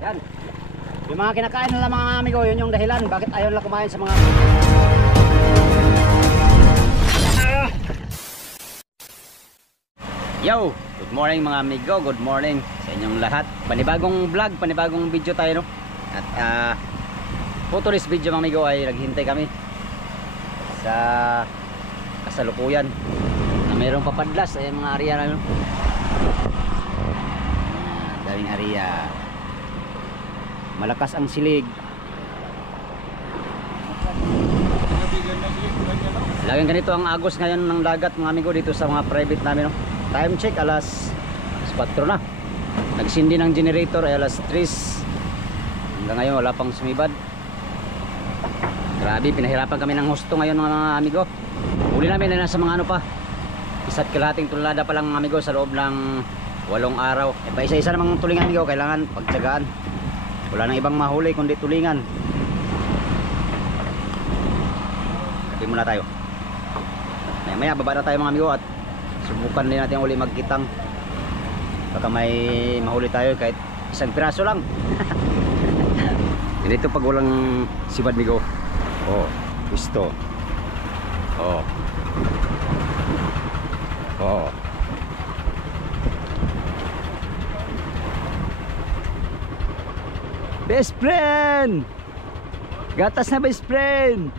Yan. Yung mga kinakain nila mga amigo, yun yung dahilan bakit ayaw nila kumain sa mga Yo! Good morning mga amigo, good morning sa inyong lahat. Panibagong vlog, panibagong video tayo no? At photo video mga amigo ay naghintay kami sa kasalukuyan na mayroong papadlas ay mga area na no? Daming area, malakas ang silig, laging ganito ang agos ngayon ng dagat mga amigo dito sa mga private namin no? Time check alas 4 na, nagsindi ng generator ay alas 3 hanggang ngayon wala pang sumibad. Grabe, pinahirapan kami ng husto ngayon mga amigo. Uli namin na nasa mga ano pa, isa't kalahating tulada pa lang mga amigo sa loob ng 8 araw. E pa isa-isa namang tulingan amigo, kailangan pagtsagaan. Wala nang ibang mahuli kundi tulingan. Kapit muna tayo. Maya baba na tayo mga amigo at subukan din natin uli magkitang. Baka may mahuli tayo kahit isang piraso lang. Ganito pag walang sibad amigo. Oh, gusto. Oh. Oh. Best friend! Gatas na best friend!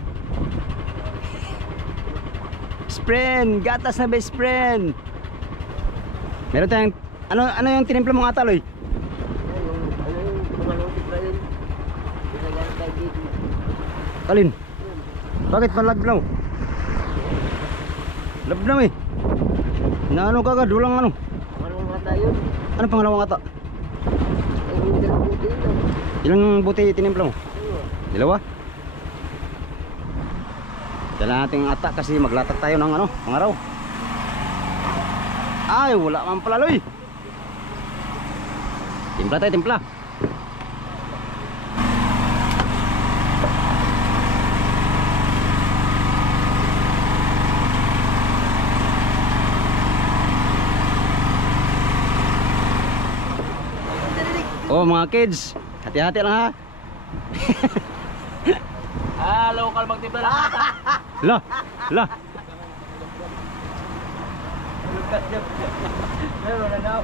Best friend! Gatas na best friend! Meron tayong... Ano yung tinimpla mong ataloy? Alin? Bakit malagnaw? Labnaw eh. Na ano kagad? Walang ano? Pangalawang ata yun. Ano pangalawang ata? Ilang buti tinimpla mo? Dalawa? Dala nating ata kasi maglatag tayo ng ano, pangaraw. Ay, wala man pala loy. Timpla tayo, timpla. Oh mga kids, hati-hati lang ha. Local magtimpla lang ata. Lah, lah. Meron na daw.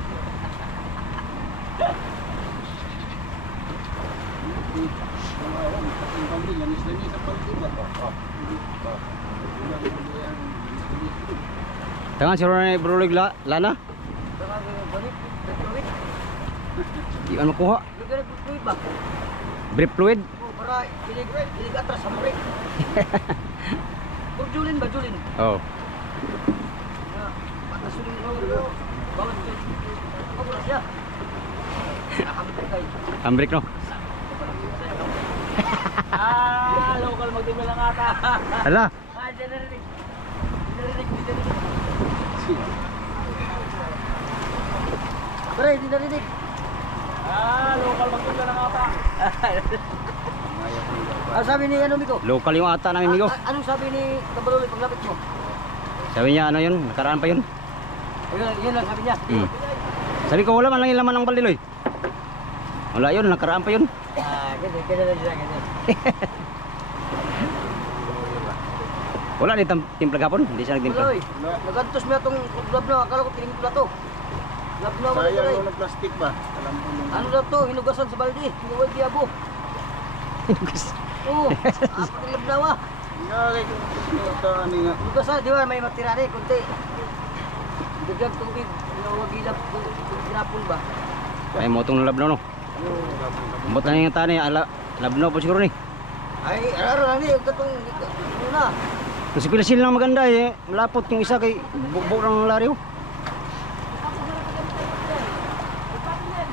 Tangan si Ronay Brulig lana. Di ano kuha? Brief fluid. Para ilig atras sa murik. Julin ba Julin? Oh. Patasulin ko. Bawat ko. Pagula siya. Ambrik no. Local magtimpla lang ata. Hala. Dinarinig. Pre, dinarinig. Local magtimpla lang ata. Ano sabi ni ano Miko? Local yung ata namin migo. Anong sabi ni Kabaluloy paglapit mo? Sabi niya ano yun, nakaraan pa yun. Yun lang sabi niya. Sabi ko wala man lang yung laman ng baldiloy. Wala yun, nakaraan pa yun. Ganyan lang siya, ganyan. Wala di timpla gapon, hindi siya nagtimpla. Baluloy, nagantos mo itong labnaw, akala ko tinimpla to. Labnaw mo Sayang ito mo ng plastic ba? Alam mo nung... Ano daw to, hinugasan sa balde, hinuwag diabo. Oo, apat yung labnaw ah. Ngari kung ito ano nga. Hinugasan, di ba may matirani, kunti. Dagdag tubig, hinuwag ginapon ba? Ay motong labno no. Ambot na yung tani, labno po siguro ni. Ay, araw lang ni, huwag ka itong, muna. Kasi pilasin lang maganda eh. Malapot yung isa kay bukbuk ng lariw.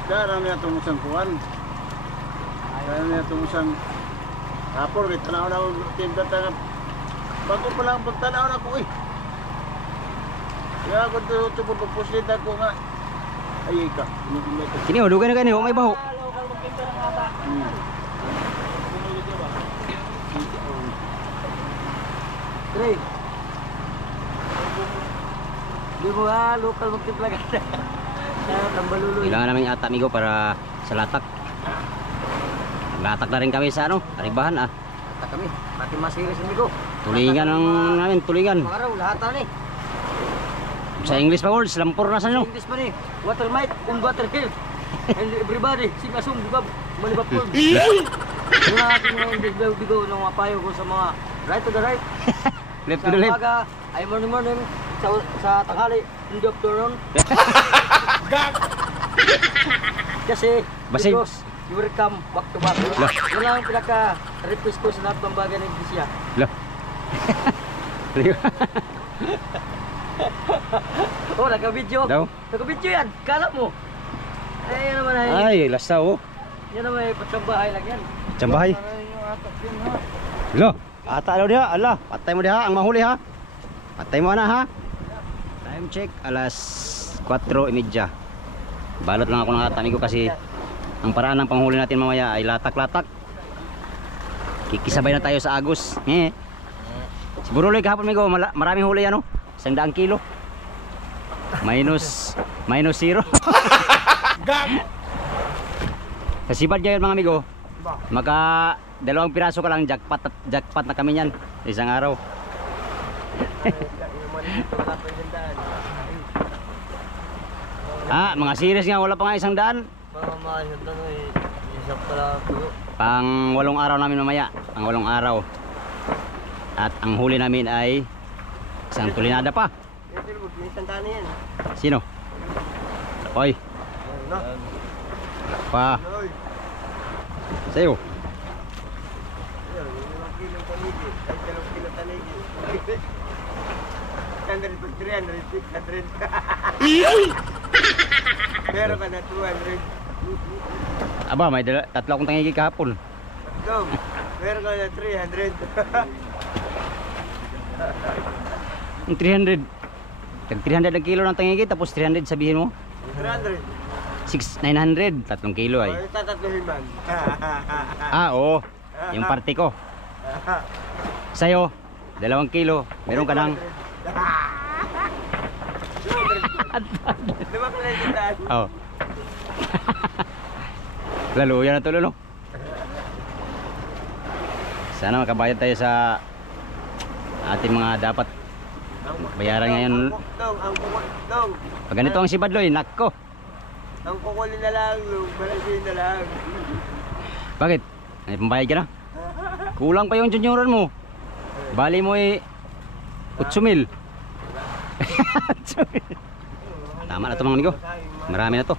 Kaya niya itong isang kuwan. Kaya niya itong isang kapor. Tanaw na ako tinta tayo. Bago pa lang pagtanaw na ako eh. Kaya ako ito pagpuslid ako nga. Ay ka. Kini o, dugay na kayo, may baho. Local magtimpla lang ata. Tre. Di mo local magtimpla ka. Tambaluloy. Kailangan namin ata amigo para sa latak. Latak na rin kami sa ano, Aribahan ah. Latak kami. Pati mga series hindi ko. Tulingan ang namin, tulingan. Mga araw, lahat na ni. Sa English pa words, lampur na sa inyo. English pa ni. Water might and water hill. And everybody, sing a song, di ba? Malibapol. Yung aking mga bigaw ng mga payo ko sa mga right to the right. Left Sa to the left. umaga, ay morning, sa tanghali, in the afternoon. Kasi, Basig. because you will come back to back. Yun lang ang pinaka-request ko sa lahat ng bagay ng Iglesia. Lo. Oh, naka-video. Daw. Naka-video yan. Kala mo. Eh, yan naman ay. Ay, lasa oh. Yan naman ay patsambahay lang yan. Tsambahay. Lo, ata daw diha. Ala, patay mo diha ang mahuli ha. Patay mo na ha. Time check alas 4:30. Balot lang ako ng atami ko kasi ang paraan ng panghuli natin mamaya ay latak-latak. Kikisabay na tayo sa Agus. Siguro ulit kahapon migo, maraming huli ano? 100 kilo. Minus 0. Sa sibad ngayon mga amigo, maka 2 piraso ka lang jackpot na kami niyan isang araw. Mga series nga wala pa nga 100. Pang 8 araw namin mamaya, pang 8 araw. At ang huli namin ay isang tulinada pa. Sino? Oy. Pa. Sa'yo. Meron ka na 200. Aba, may 3 akong tangigi kahapon. Meron ka na 300. Yung 300. Tag 300 ang kilo ng tangigi tapos 300 sabihin mo. 300. 900, 3 kilo ay. Ay, tatatuhin man. Oo. Yung party ko. Sa'yo, 2 kilo. Meron ka ng... Diba ka na itintaan? Oo. Lalo, yan na to lalo. Sana makabayad tayo sa ating mga dapat bayaran ngayon. Dong. Pag ganito ang sibadloy, nakko. Ang kukulin na lang, balasin na lang. Bakit? May pambayad ka na? Kulang pa yung junioran mo. Bali mo eh 8,000. Tama na to mga amigo. Marami na to.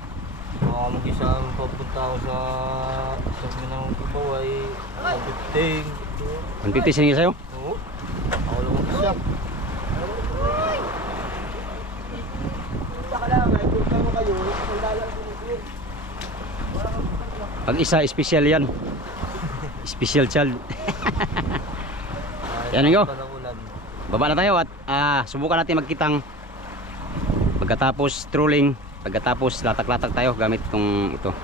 Mag-isang papunta ako sa Minang Ibaw ay 15. 150 sinigil sa'yo? Oo. Ako lang mag-isa. Pag isa, special yan. Special child. Yan amigo. Baba na tayo at subukan natin magkitang pagkatapos trolling, pagkatapos latak-latak tayo gamit itong ito.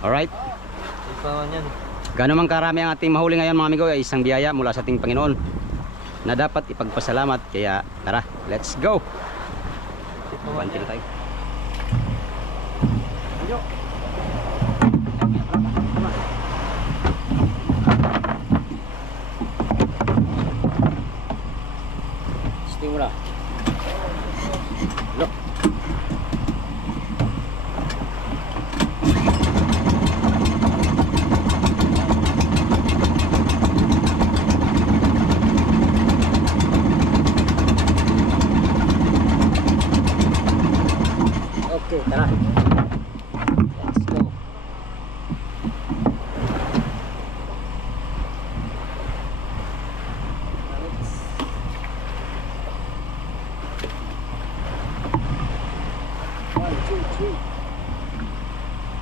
Alright? Gano'n man karami ang ating mahuli ngayon mga amigo ay isang biyaya mula sa ating Panginoon na dapat ipagpasalamat. Kaya tara, let's go. Banti na tayo. Sting mo na. Look. Okay, tara. Let's go.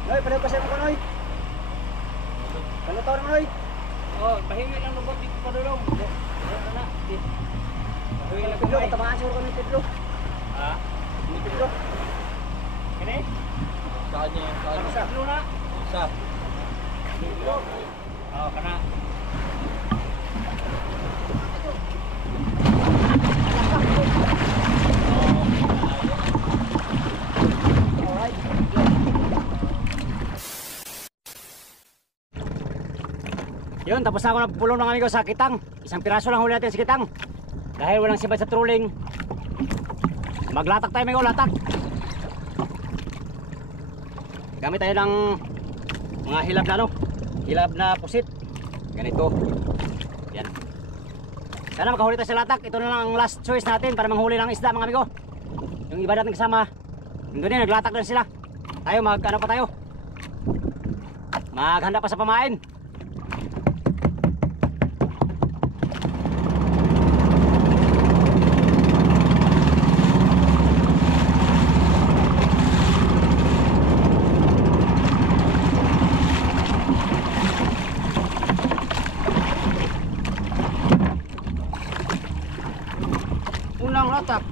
Noy, paano pa siya mo ko, Noy? Paano tawag mo, Noy? Oh, pahingi lang ng dito pa dulong. Ano na? Pahingi lang Pedro, ko. katamaan siguro kami, Pedro. Ha? Ni Pedro. Kani? Sa kanya yung sa kanya. Sa na? Sa. Oh, kana. Yun, tapos na ako nagpulong ng amigo sa kitang. Isang piraso lang huli natin sa kitang. Dahil walang sibad sa trolling. Maglatak tayo amigo, latak. Gamit tayo ng mga hilab na hilab na pusit. Ganito. Yan. Sana makahuli tayo sa latak. Ito na lang ang last choice natin para manghuli ng isda mga amigo. Yung iba natin kasama, hindi din, naglatak na sila. Tayo ano pa tayo? Maghanda pa sa pamain. Unang latak.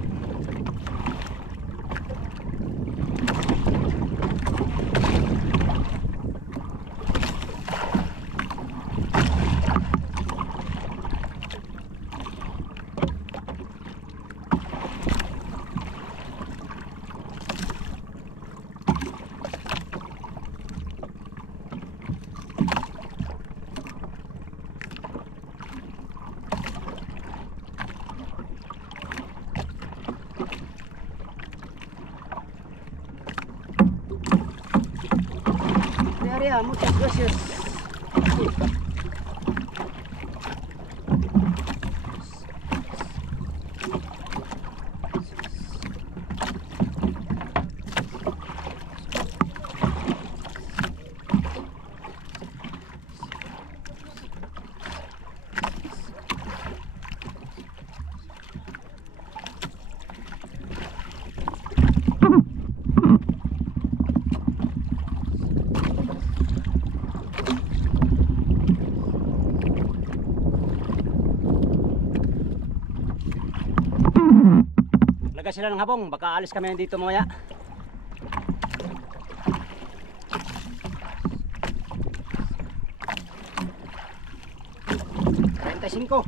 Muchas gracias. Laga sila ng habong, baka alis kami dito mamaya. $35.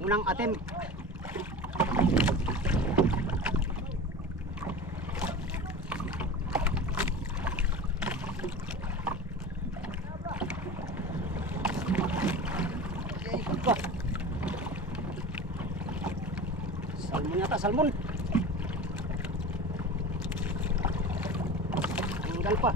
Unang attempt. Salmon yata, salmon. Tanggal pa.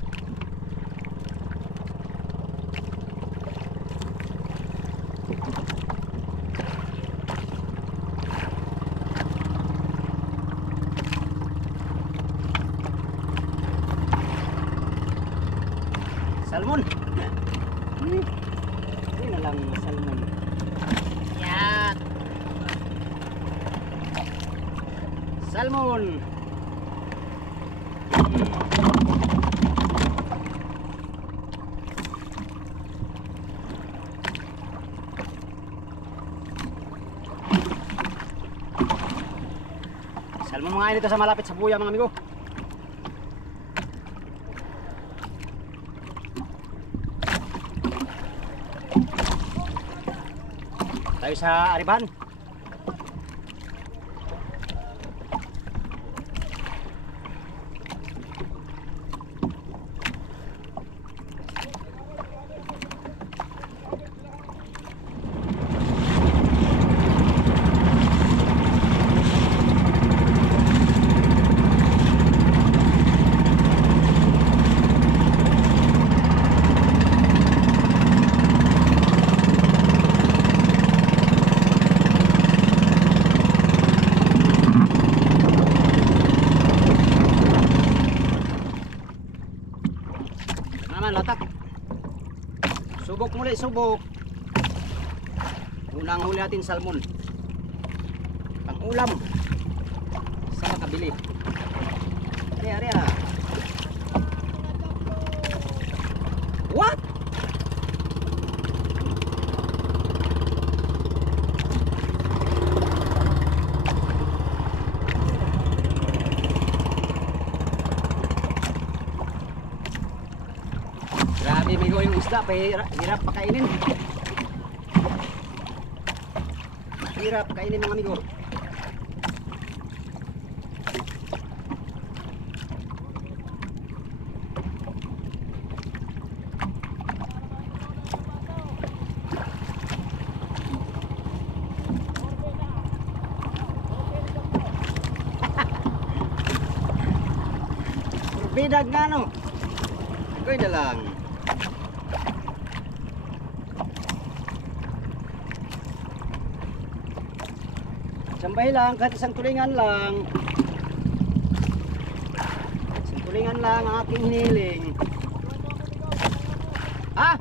Salmon. Ini na lang salmon. Yan. Salmon. Salmon mga dito sa malapit sa buya mga amigo. Tayo sa Ariban. Latak. Subok muli, subok. Unang huli natin salmon. Pang ulam. Sa makabili. Ari. What? Grabe amigo yung isda, hirap pakainin. Hirap kainin mga amigo. Bidag nga no. Agoy na lang. Sambay lang, kahit isang tulingan lang. Isang tulingan lang ang aking hiniling. Ha?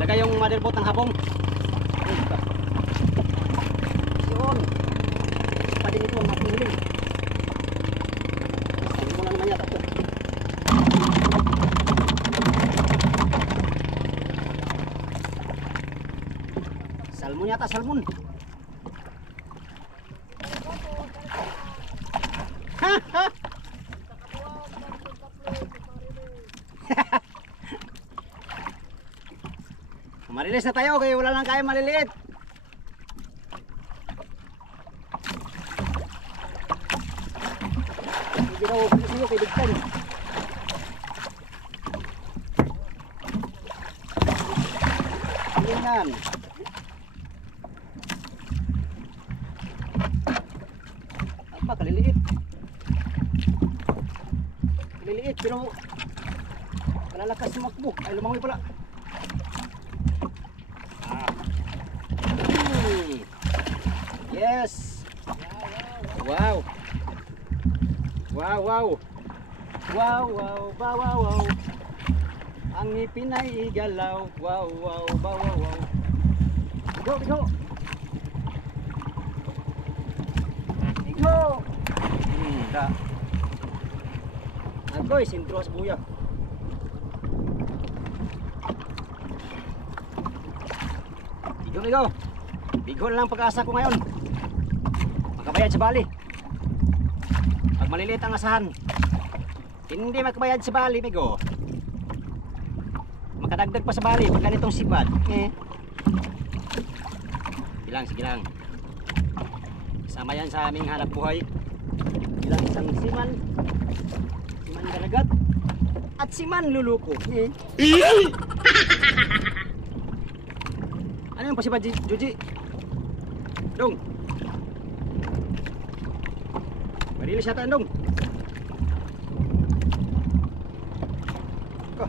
Ilagay yung motherboard ng habong. Yun. Pa din ito ang makiling. Hindi mo na naman yata ito. Salmon yata, salmon. Ha ha. Marilis na tayo kaya wala lang kaya maliliit. Hindi daw puso kay bigtan. Tingnan. Apa kaliliit? Kaliliit pero malalakas sumakbo. Ay lumangoy pala. Yes. Wow. Wow, wow. Wow, wow, wow, wow, wow. Ang ngipin ay igalaw. Wow, wow, wow, wow, wow. Bigo, bigo. Bigo. Da. Agoy, sintro sa buya. Bigo, bigo. Bigo na lang pag-asa ko ngayon. Makabayad sa bali. Pag maliliit ang asahan, hindi makabayad sa bali, bigo. Makadagdag pa sa bali pag ganitong sipad. Sige lang, sige lang. Kasama yan sa aming hanap buhay. Bilang isang siman dalagat at siman luluko. Ano yung pasipad, Juji? Dong. Marilis yata dong. Ko.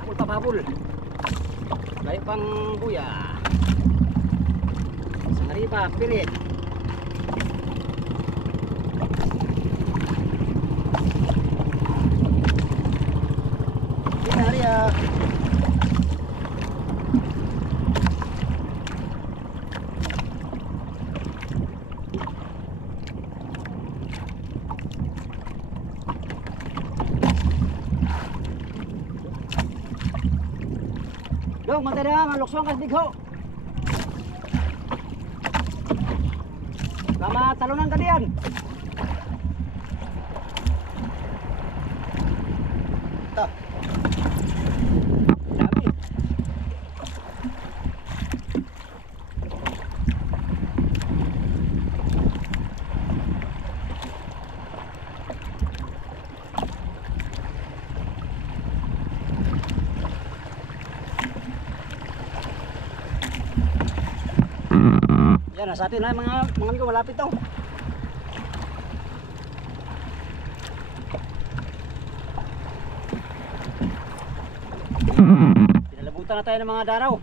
Habol pa, habol. Layo pang buya. Isang riba, pirit. Area. Dong, matara, maluksong kas bigho. Kama talunan ka diyan. Ito. Dami. Yan, nasa atin na mga amigo, malapit to. Pinalabutan na tayo ng mga daraw.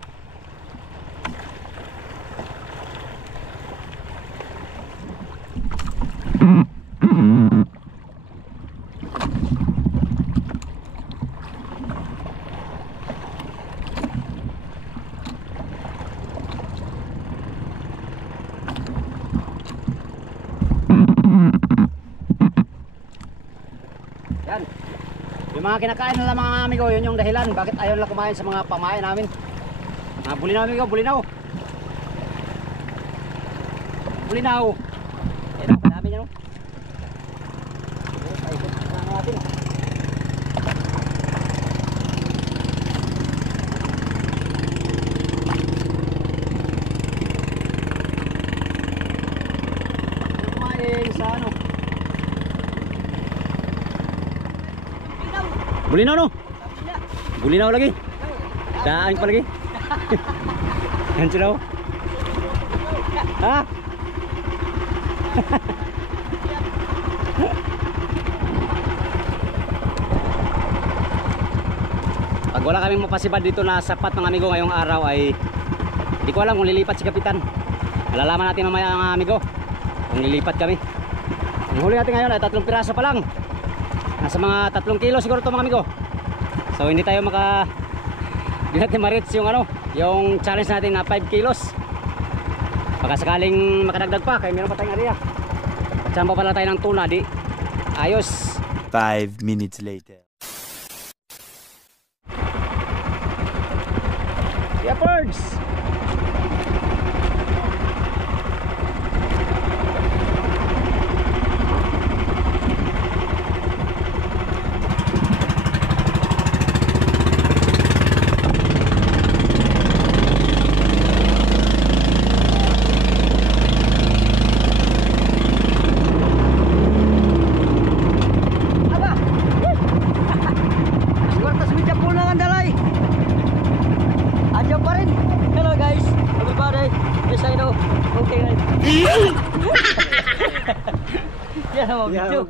Yan. Yung mga kinakain nila mga amigo, yun yung dahilan bakit ayaw nila kumain sa mga pamain namin. Mga bulinaw amigo, bulinaw. Bulinaw. Ayan o, madami yan o. Paikot na natin. Kumain sa ano? Bulinaw no? Bulinaw lagi. Daan pa lagi. Yan sila o. Ha? Pag wala kaming mapasibad dito na sapat mga amigo ngayong araw ay hindi ko alam kung lilipat si Kapitan. Malalaman natin mamaya mga amigo kung lilipat kami. Ang huli natin ngayon ay 3 piraso pa lang. Nasa mga 3 kilo siguro ito mga amigo. So hindi tayo hindi natin ma-reach yung yung challenge natin na 5 kilos. Baka sakaling makadagdag pa kaya meron pa tayong area. Patsamba pala tayo ng tuna di ayos. 5 minutes later. Shepherds!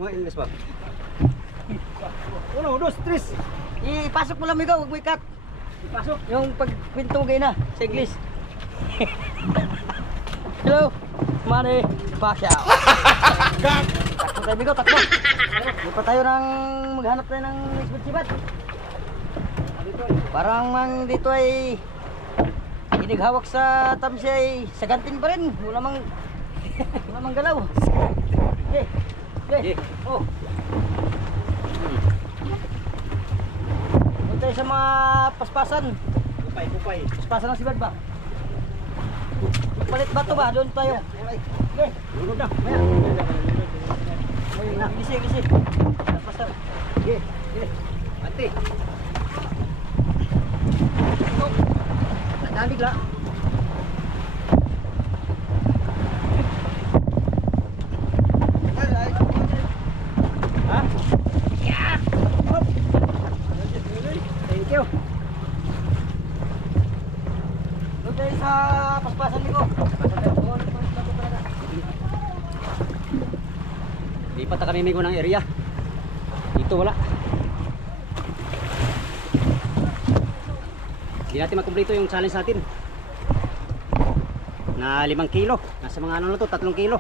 English ba? 1, 2, 3. Ipasok mo lang ikaw, huwag mo ikat. Ipasok. Yung pagkwento mo kayo na, sa English. Hello, money, Pasha. Takbo tayo bigo, takbo. Hindi pa tayo maghanap tayo ng sibat-sibat. Parang dito ay hinighawak sa tamsi ay sagantin pa rin. Wala mang galaw. Okay. Oh. Doon tayo sa mga paspasan. Kupay. Paspasan ng sibad ba? Palit bato ba? Doon tayo. Okay. Lunod na. Maya. Gisi. Paspasan. Okay. Ate. Nagamig la. Ha? Yeah. Hop. Thank you. Doon tayo sa paspasan niko. Lipat na kami migo ng area. Dito wala. Hindi natin makumpleto yung challenge natin. Na 5 kilo. Nasa mga na to, 3 kilo.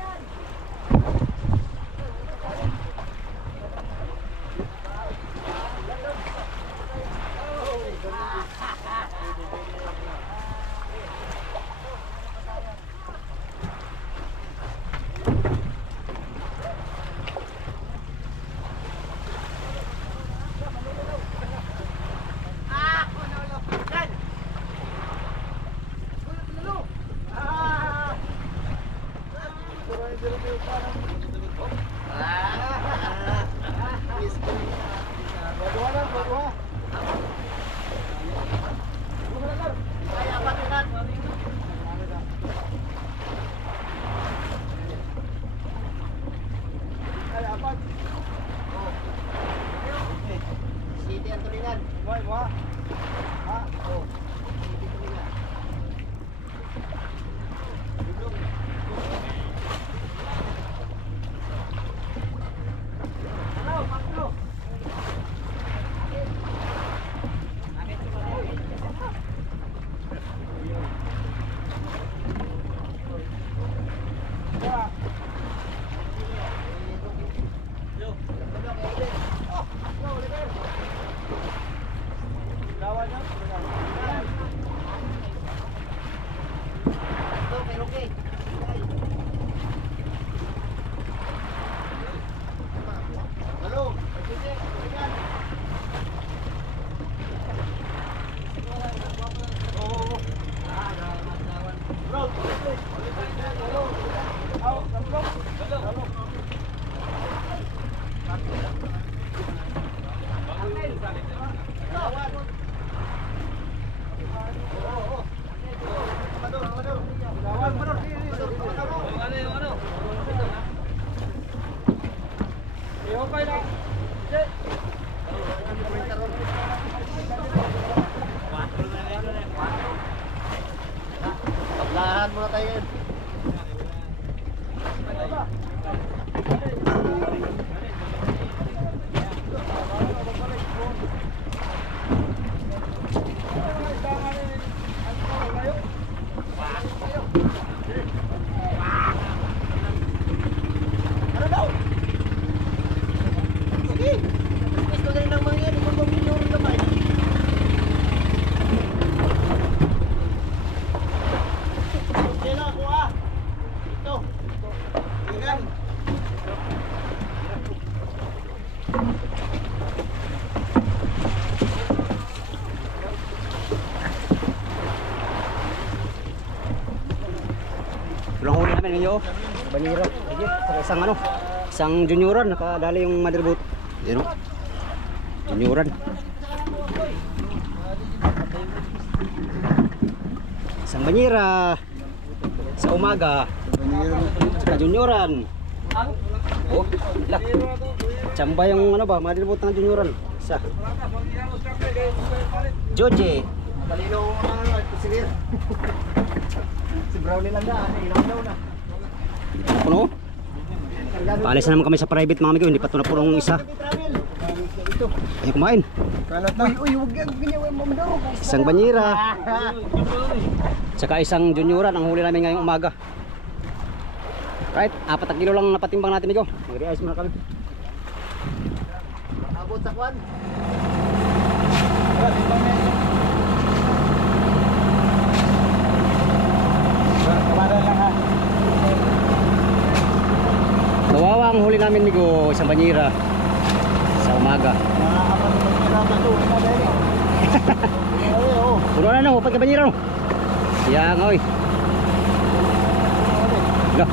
Lahan muna tayo ngayon. Ano daw? Sige. Gusto na rin ng mga yan. Ikaw bang minuro naman? Sila ako ah. Ito. Tingnan. Tulang huli namin ngayon. Banira. Isang ano, isang junioran nakadali yung motherboard. Yun o. Junioran. Isang banira sa umaga. Sa junioran. Oh, lah. Tsamba yung ano ba, motherboard ng junioran. Isa. Joje. Talino ang ano, sige. Si Brownie lang na, ilaw daw na. Puno. Paalis na naman kami sa private mga amigo, hindi pa ito na pulong isa. Ay kumain. Kalat na. Uy, huwag yan ginawa mo daw. Isang banyera. Tsaka isang junioran ang huli namin ngayong umaga. Right, 4 kilo lang napatimbang natin amigo. Mag-realize muna kami. Abot sa kwan. Kamaran lang ha. Kawawa ang huli namin amigo, isang banyera sa umaga. Mga apat na pagkirama to. Ano dahil eh. Oo. Puno na no, pagkabanyera no. Yang oy. Lah.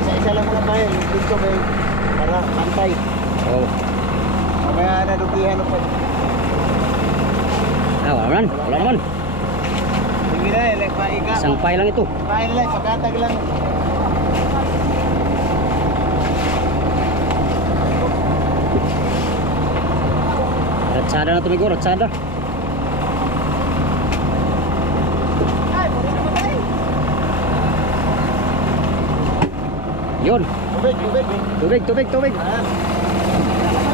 Isa-isa lang muna tayo. Dito kayo. Para pantay. Oh. Mamaya na dukihan pa. Ah, wala naman. Wala naman. Sige na eh. Paika. Isang pay lang ito. Pain lang. Pagkatag lang. Ratsada na ito amigo, ratsada. Yun. Tubig, tubig. Tubig, tubig, tubig. Ah.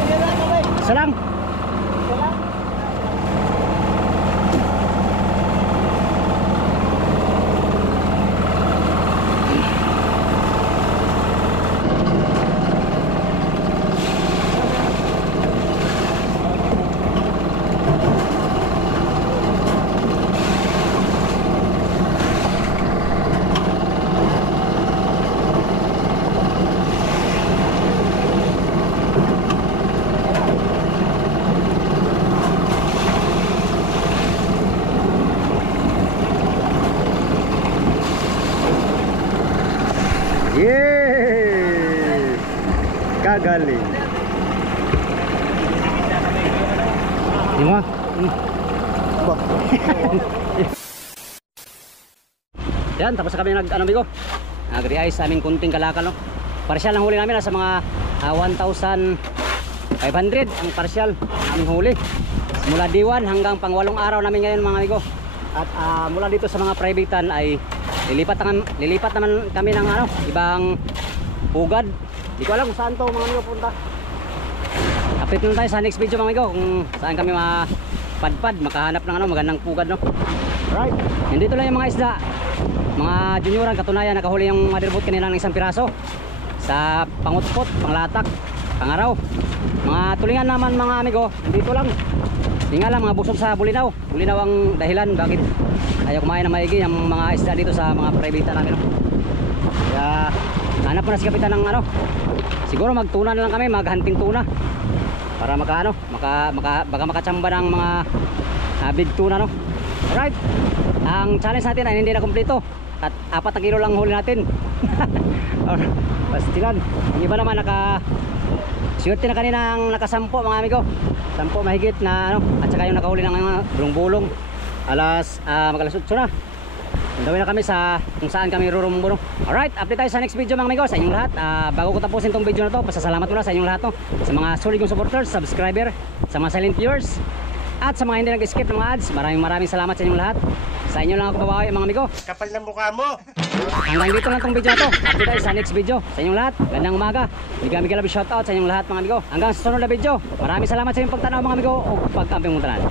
Tubig. Isa lang. Yeay! Kagaling. Di mo? Yan, tapos na kami nag-ano bigo. Nag-re-ice sa aming kunting kalakal no. Partial ang huli namin nasa mga 1,500 ang partial aming huli. Mula D1 hanggang pang 8 araw namin ngayon mga amigo. At mula dito sa mga privatean ay lilipat naman kami ng ano, ibang pugad. Hindi ko alam kung saan to mga amigo punta. Update lang tayo sa next video mga amigo kung saan kami mapadpad, makahanap ng ano, magandang pugad no. Right. Nandito lang yung mga isda. Mga junioran, katunayan nakahuli yung motherboard kanina ng isang piraso. Sa pangutpot, panglatak, pangaraw. Mga tulingan naman mga amigo, dito lang. Hindi nga lang mga busog sa bulinaw. Bulinaw ang dahilan bakit ayaw kumain ng maigi yung mga isda dito sa mga private namin no? Kaya hanap mo na si kapitan ng ano. Siguro magtuna na lang kami, maghunting tuna para baka makachamba ng mga big tuna no. Alright, ang challenge natin ay hindi na kumpleto at 4 kilo lang huli natin. Pastilan, yung iba naman naka Swerte na kanina ang nakasampo mga amigo. Sampo mahigit na ano, at saka yung nakahuli ng mga bulong-bulong. Mag-alas 8 na. Gawin na kami sa kung saan kami rurumbo. Alright, update tayo sa next video mga amigo sa inyong lahat. Bago ko tapusin tong video na to, pasasalamat muna sa inyong lahat, no? Sa mga solid kong supporters, subscriber, sa mga silent viewers, at sa mga hindi nag-skip ng mga ads. Maraming salamat sa inyong lahat. Sa inyo lang ako babawi mga amigo. Kapal ng mukha mo! Hanggang dito lang tong video na to. Update tayo sa next video. Sa inyong lahat, gandang umaga. Bigyan love shoutout sa inyong lahat mga amigo. Hanggang sa sunod na video. Maraming salamat sa inyong pagtanaw mga amigo o pagkamping mong tanan.